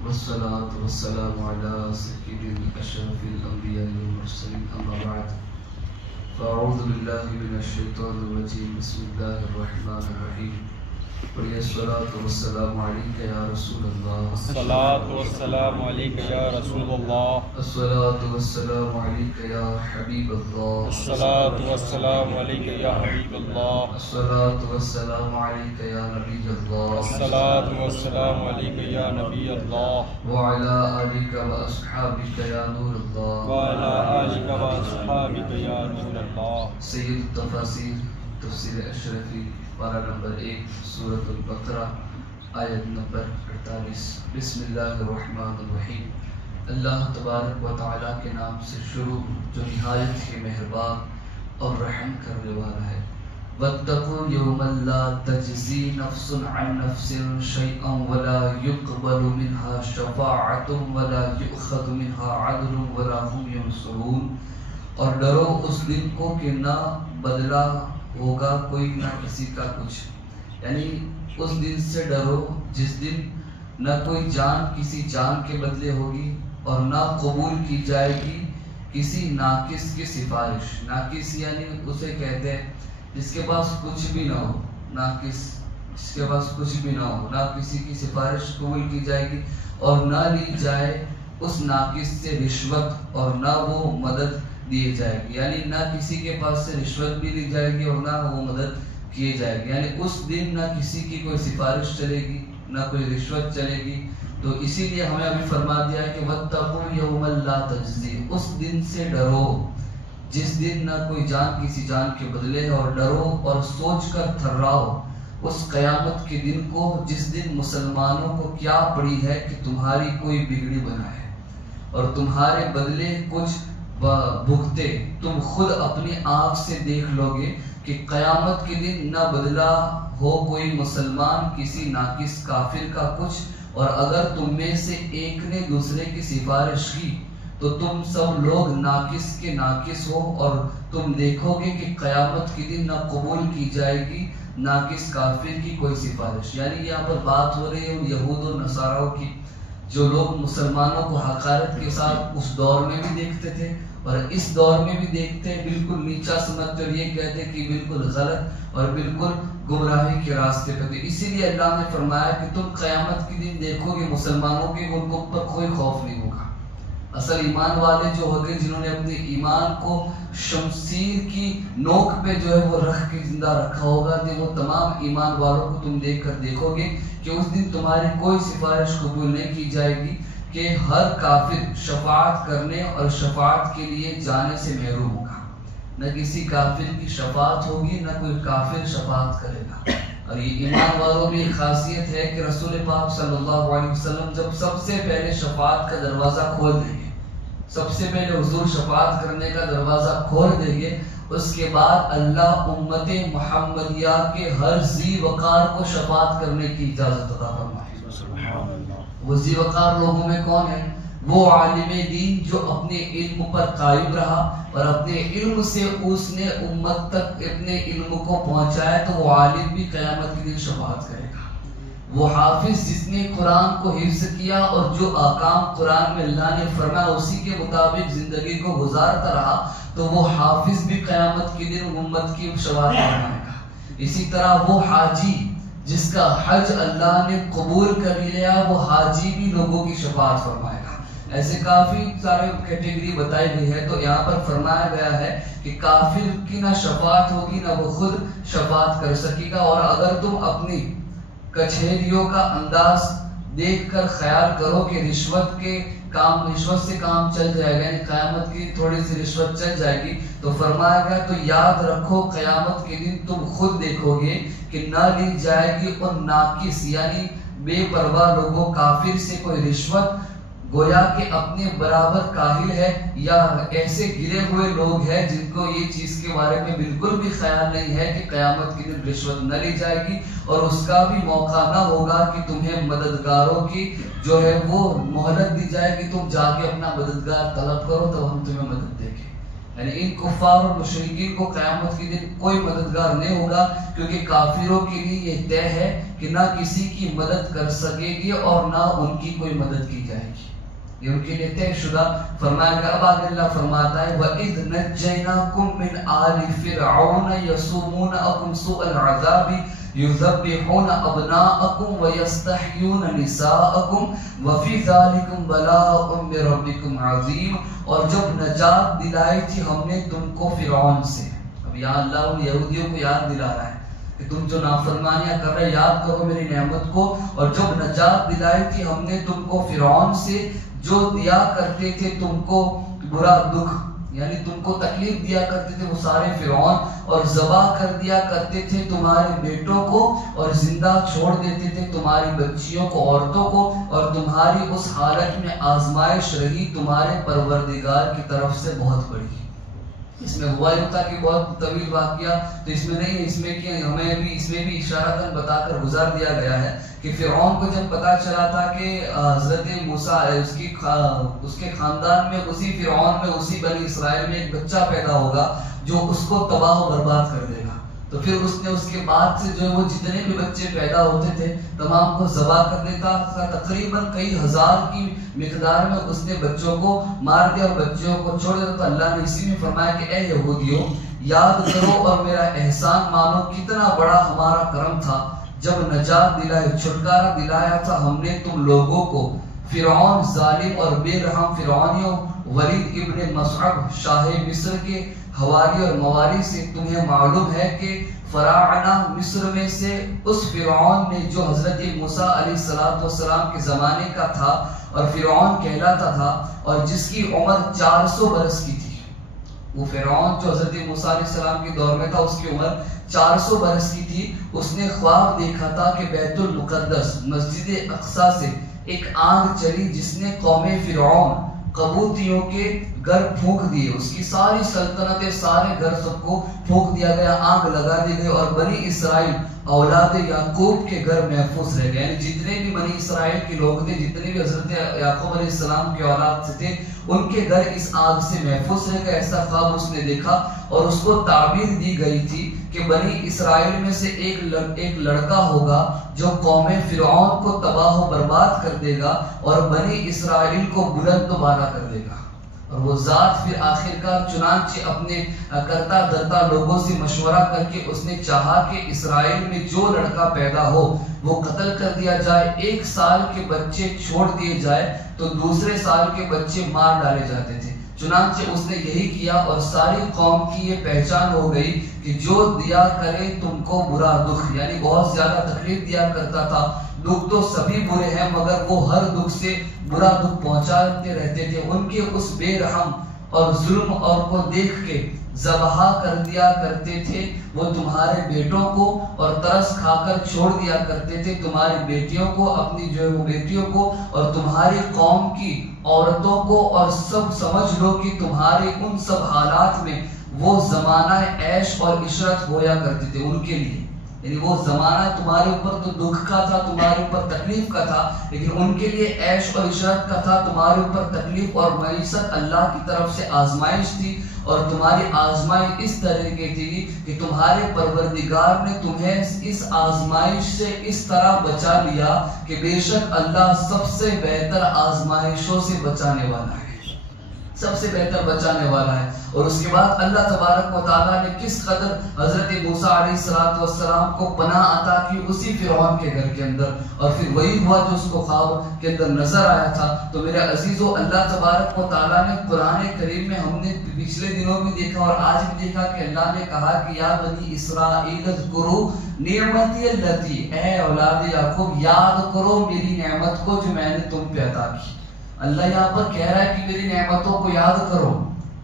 والصلاة والسلام على سيد أشرف الأنبياء والمرسلين أما بعد فأعوذ بالله من الشيطان الرجيم بسم الله الرحمن الرحيم پڑھیے الصلاۃ والسلام علیک یا رسول اللہ الصلاۃ والسلام علیک یا رسول اللہ الصلاۃ والسلام علیک یا حبیب اللہ الصلاۃ والسلام علیک یا حبیب اللہ الصلاۃ والسلام علیک یا نبی اللہ الصلاۃ والسلام علیک یا نبی اللہ وعلی آلک واصحابک یا نور اللہ وعلی آلک واصحابک یا نور اللہ سید التفاسیر تفسیر اشرفی پارہ نمبر 1 سورۃ البقرہ آیت نمبر 48 بسم اللہ الرحمن الرحیم اللہ تبارک و تعالیٰ کے نام سے شروع جو نہایت ہی مہربان اور رحم کرنے والا ہے واتقوا یوما لا تجزی نفس عن نفس شیئا ولا يقبل منها شفاعة ولا يؤخذ منها عدل ولا هم ينصرون اور ڈرو اس دن کو کہ نہ بدلہ ہوگا کوئی نہ کسی کا کچھ، یعنی اس دن سے ڈرو جس دن نہ کوئی جان کسی جان کے بدلے ہوگی اور نہ قبول کی جائے گی کسی ناقص کی سفارش۔ ناقص یعنی اسے کہتے ہیں جس کے پاس کچھ بھی نہ ہو، ناقص جس کے پاس کچھ بھی نہ ہو، نہ کسی کی سفارش قبول کی جائے گی اور نہ لی جائے اس ناقص سے رشوت اور نہ وہ مدد دیے جائے گی، یعنی نہ کسی کے پاس سے رشوت بھی لی جائے گی اور نہ وہ مدد کیے جائے گی، یعنی اس دن نہ کسی کی کوئی سفارش چلے گی نہ کوئی رشوت چلے گی۔ تو اسی لیے ہمیں ابھی فرما دیا ہے کہ واتقوا یوما لا تجزی، اس دن سے ڈرو جس دن نہ کوئی جان کسی جان کے بدلے، اور ڈرو اور سوچ کر تھراؤ اس قیامت کے دن کو جس دن مسلمانوں کو کیا پڑی ہے کہ تمہاری کوئی بگڑی بنائے اور تمہارے بدلے کچھ بھگتے۔ تم خود اپنی آنکھ سے دیکھ لو گے کہ قیامت کے دن نہ بدلہ ہو کوئی مسلمان کسی ناقص کافر کا کچھ، اور اگر تم میں سے ایک نے دوسرے کی سفارش کی تو تم سب لوگ ناقص کے ناقص ہو، اور تم دیکھو گے کہ قیامت کے دن نہ قبول کی جائے گی ناقص کافر کی کوئی سفارش۔ یعنی یہاں پر بات ہو رہی ہے یہود و نصاراؤں کی، جو لوگ مسلمانوں کو حقارت کے ساتھ اس دور میں بھی دیکھتے تھے اور اس دور میں بھی دیکھتے ہیں، بالکل نیچا سمجھتے اور یہ کہتے کہ بالکل غلط اور بالکل گمراہی کے راستے پہ تھے۔ اسی لیے اللہ نے فرمایا کہ تم قیامت کے دن دیکھو گے مسلمانوں کے ان کو پر کوئی خوف نہیں ہوگا۔ اصل ایمان والے جو ہوگے جنہوں نے اپنے ایمان کو شمشیر کی نوک پہ جو ہے وہ رکھ کے زندہ رکھا ہوگا، وہ تمام ایمان والوں کو تم دیکھ کر دیکھو گے کہ اس دن تمہاری کوئی سفارش قبول نہیں کی جائے گی، کہ ہر کافر شفاعت کرنے اور شفاعت کے لیے جانے سے محروم ہوگا۔ نہ کسی کافر کی شفاعت ہوگی نہ کوئی کافر شفاعت کرے گا۔ اور یہ ایمان والوں میں ایک خاصیت ہے کہ رسول پاک صلی اللہ علیہ وسلم جب سب سے پہلے شفاعت کا دروازہ کھول دیں گے، سب سے پہلے حضور شفاعت کرنے کا دروازہ کھول دیں گے، اس کے بعد اللہ امت محمدیہ کے ہر ذی وقار کو شفاعت کرنے کی اجازت عطا فرمائے۔ وہ ذی وقار لوگوں میں کون ہے؟ وہ عالم دین جو اپنے علم پر قائم رہا اور اپنے علم سے اس نے امت تک اپنے علم کو پہنچایا، تو وہ عالم بھی قیامت کے دن شفاعت کرے گا۔ وہ حافظ جس نے قرآن کو حفظ کیا اور جو احکام قرآن میں اللہ نے فرمایا اسی کے مطابق زندگی کو گزارتا رہا، تو وہ حافظ بھی قیامت کے دن امت کی شفاعت فرمائے گا۔ اسی طرح وہ حاجی جس کا حج اللہ نے قبول کر لیا، وہ حاجی بھی لوگوں کی شفاعت فرمائے گا۔ ایسے کافی سارے کیٹیگری بتائی گئی ہے، تو یہاں پر فرمایا گیا ہے کہ کافر کی نہ شفاعت ہوگی نہ وہ خود شفاعت کر سکے گا۔ اور اگر تم اپنی کچہریوں کا انداز دیکھ کر خیال کرو کہ رشوت سے کام چل جائے گا، یعنی قیامت کی تھوڑی سی رشوت چل جائے گی، تو فرمایا گیا تو یاد رکھو قیامت کے دن تم خود دیکھو گے کہ نہ لی جائے گی اور ناقص یعنی بے پرواہ لوگوں کافر سے کوئی رشوت، گویا کہ اپنے برابر کاہل ہے یا ایسے گرے ہوئے لوگ ہیں جن کو یہ چیز کے بارے میں بالکل بھی خیال نہیں ہے کہ قیامت کے دن رشوت نہ لی جائے گی، اور اس کا بھی موقع نہ ہوگا کہ تمہیں مددگاروں کی جو ہے وہ مہلت دی جائے گی، تم جا کے اپنا مددگار طلب کرو تو ہم تمہیں مدد دیں گے۔ یعنی ان کفار اور مشرکین کو قیامت کے دن کوئی مددگار نہیں ہوگا، کیونکہ کافروں کے لیے یہ طے ہے کہ نہ کسی کی مدد کر سکے گی اور نہ ان کی کوئی مدد کی جائے گی، یہ ان کے لیے طے شدہ فرمایا گیا۔ اب آگے اللہ فرماتا ہے وَإِذْ نَجَّيْنَاكُمْ مِنْ آلِ فِرْعَوْنَ يَسُومُونَكُمْ سُوءَ الْعَذَابِ يُذَبِّحُونَ أَبْنَاءَكُمْ وَيَسْتَحْيُونَ نِسَاءَكُمْ وَفِي ذَلِكُمْ بَلَاءٌ مِّن رَّبِّكُمْ عَظِيمٌ، اور جب نجات دلائی تھی ہم نے تم کو فرعون سے۔ اب یہاں اللہ ان یہودیوں کو یاد دلا رہا ہے کہ تم جو نافرمانیاں کر رہے یاد کرو میری نعمت کو، اور جب نجات دلائی تھی ہم نے تم کو فرعون سے جو دیا کرتے تھے تم کو برا دکھ، یعنی تم کو تکلیف دیا کرتے تھے وہ سارے فرعون، اور ذبح کر دیا کرتے تھے تمہارے بیٹوں کو اور زندہ چھوڑ دیتے تھے تمہاری بچیوں کو، عورتوں کو، اور تمہاری اس حالت میں آزمائش رہی تمہارے پروردگار کی طرف سے بہت بڑی۔ اس میں ہوا یہ تھا کہ بہت طویل واقعہ تو اس میں نہیں ہے، اس میں کہ ہمیں بھی اس میں بھی اشارتاً بتا کر گزار دیا گیا ہے کہ فرعون کو جب پتا چلا تھا کہ حضرت موسیٰ اس کے خاندان میں، اسی فرعون میں، اسی بنی اسرائیل میں ایک بچہ پیدا ہوگا جو اس کو تباہ و برباد کر دے گا، تو پھر اس نے اس کے بعد سے جو وہ جتنے بھی بچے پیدا ہوتے تھے تمام کو ذبح کر دیتا تھا، تقریباً کئی ہزار کی مقدار میں اس نے بچوں کو مار دیا اور بچوں کو چھوڑ دیا۔ تو اللہ نے اسی میں فرمایا کہ اے یہودیوں یاد کرو اور میرا احسان مانو، کتنا بڑا ہمارا کرم تھا جب نجات دلائی، چھٹکارا دلایا تھا ہم نے تم لوگوں کو فرعون ظالم اور بے رحم فرعونیوں، ولید ابن مصعب شاہ مصر کے حوالی اور موالی سے۔ تمہیں معلوم ہے کہ فراعنہ مصر میں سے اس فرعون نے جو حضرت موسیٰ علیہ السلام کے زمانے کا تھا اور فرعون کہلاتا تھا، اور جس کی عمر 400 برس کی تھی، وہ فرعون جو حضرت موسیٰ علیہ السلام کے دور میں تھا اس کی عمر 400 برس کی تھی۔ اس نے خواب دیکھا تھا کہ بیت المقدس مسجد اقصی سے ایک آگ چلی جس نے قوم فرعون قبوطیوں کے گھر پھونک دیے، اس کی ساری سلطنتیں، سارے گھر سب کو پھونک دیا گیا، آگ لگا دی گئی، اور بنی اسرائیل اولاد یعقوب کے گھر محفوظ رہ گئے، یعنی جتنے بھی بنی اسرائیل کے لوگ تھے، جتنے بھی حضرت یعقوب علیہ السلام کے اولاد سے تھے، ان کے گھر اس آگ سے محفوظ رہ گئے۔ ایسا خواب اس نے دیکھا، اور اس کو تعبیر دی گئی تھی کہ بنی اسرائیل میں سے ایک لڑکا ہوگا جو قوم فرعون کو تباہ و برباد کر دے گا اور بنی اسرائیل کو بلند و بالا کر دے گا، اور وہ ذات پھر آخرکار چنانچہ اپنے کرتا دھرتا لوگوں سے مشورہ کر کے اس نے چاہا کہ اسرائیل میں جو لڑکا پیدا ہو وہ قتل کر دیا جائے، 1 سال کے بچے چھوڑ دیے جائے تو دوسرے سال کے بچے مار ڈالے جاتے تھے۔ چنانچہ اس نے یہی کیا، اور ساری قوم کی یہ پہچان ہو گئی کہ جو دیا کرے تم کو برا دکھ، یعنی بہت زیادہ تکلیف دیا کرتا تھا۔ دکھ تو سبھی برے ہیں مگر وہ ہر دکھ سے برا دکھ پہنچاتے رہتے تھے۔ ان کے اس بے رحم اور ظلم اور کو دیکھ کے ذبح کر دیا کرتے تھے وہ تمہارے بیٹوں کو، اور ترس کھا کر چھوڑ دیا کرتے تھے تمہاری بیٹیوں کو، اپنی جو ہے وہ بیٹیوں کو، اور تمہاری قوم کی عورتوں کو، اور سب سمجھ لو کہ تمہارے ان سب حالات میں وہ زمانہ عیش اور عشرت ہویا کرتے تھے ان کے لیے، یعنی وہ زمانہ تمہارے اوپر تو دکھ کا تھا، تمہارے اوپر تکلیف کا تھا، لیکن ان کے لیے عیش اور عشرت کا تھا، تمہارے اوپر تکلیف اور معیشت اللہ کی طرف سے آزمائش تھی، اور تمہاری آزمائش اس طرح کی تھی کہ تمہارے پروردگار نے تمہیں اس آزمائش سے اس طرح بچا لیا کہ بے شک اللہ سب سے بہتر آزمائشوں سے بچانے والا ہے، سب سے بہتر بچانے والا ہے۔ اور اس کے بعد اللہ تبارک و تعالیٰ نے کس قدر حضرت موسیٰ علیہ السلام کو پناہ عطا کی اسی فرعون کے گھر کے اندر، اور پھر وہی ہوا جو اس کو خواب کے اندر نظر آیا تھا۔ تو میرے عزیزو، اللہ تبارک و تعالیٰ نے قرآن کریم میں، ہم نے پچھلے دنوں بھی دیکھا اور آج بھی دیکھا کہ اللہ نے کہا کہ یا بنی اسرائیل اذکروا نعمتی التی، اے اولاد یعقوب یاد کرو میری نعمت کو جو میں نے تم پہ عطا کی۔ اللہ یہاں پر کہہ رہا ہے کہ میری نعمتوں کو یاد کرو۔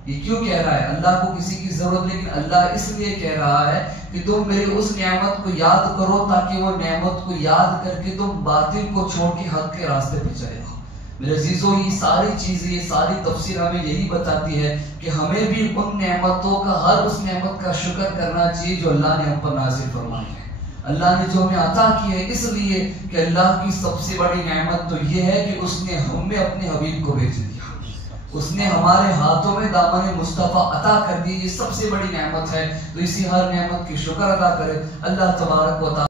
یہ کیوں کہہ رہا ہے؟ اللہ کو کسی کی ضرورت، لیکن اللہ اس لیے کہہ رہا ہے کہ تم میری اس نعمت کو یاد کرو تاکہ وہ نعمت کو یاد کر کے تم باطل کو چھوڑ کے حق کے راستے پہ چلے جاؤ۔ میرے عزیزو، یہ ساری چیزیں، یہ ساری تفسیر ہمیں یہی بتاتی ہے کہ ہمیں بھی ان نعمتوں کا، ہر اس نعمت کا شکر کرنا چاہیے جو اللہ نے ہم پر نازل فرمائی ہے۔ اللہ نے جو ہمیں عطا کی ہے، اس لیے کہ اللہ کی سب سے بڑی نعمت تو یہ ہے کہ اس نے ہمیں اپنے حبیب کو بھیج دیا، اس نے ہمارے ہاتھوں میں دامن مصطفیٰ عطا کر دی، یہ سب سے بڑی نعمت ہے۔ تو اسی ہر نعمت کی شکر ادا کرے اللہ تبارک و تعالی۔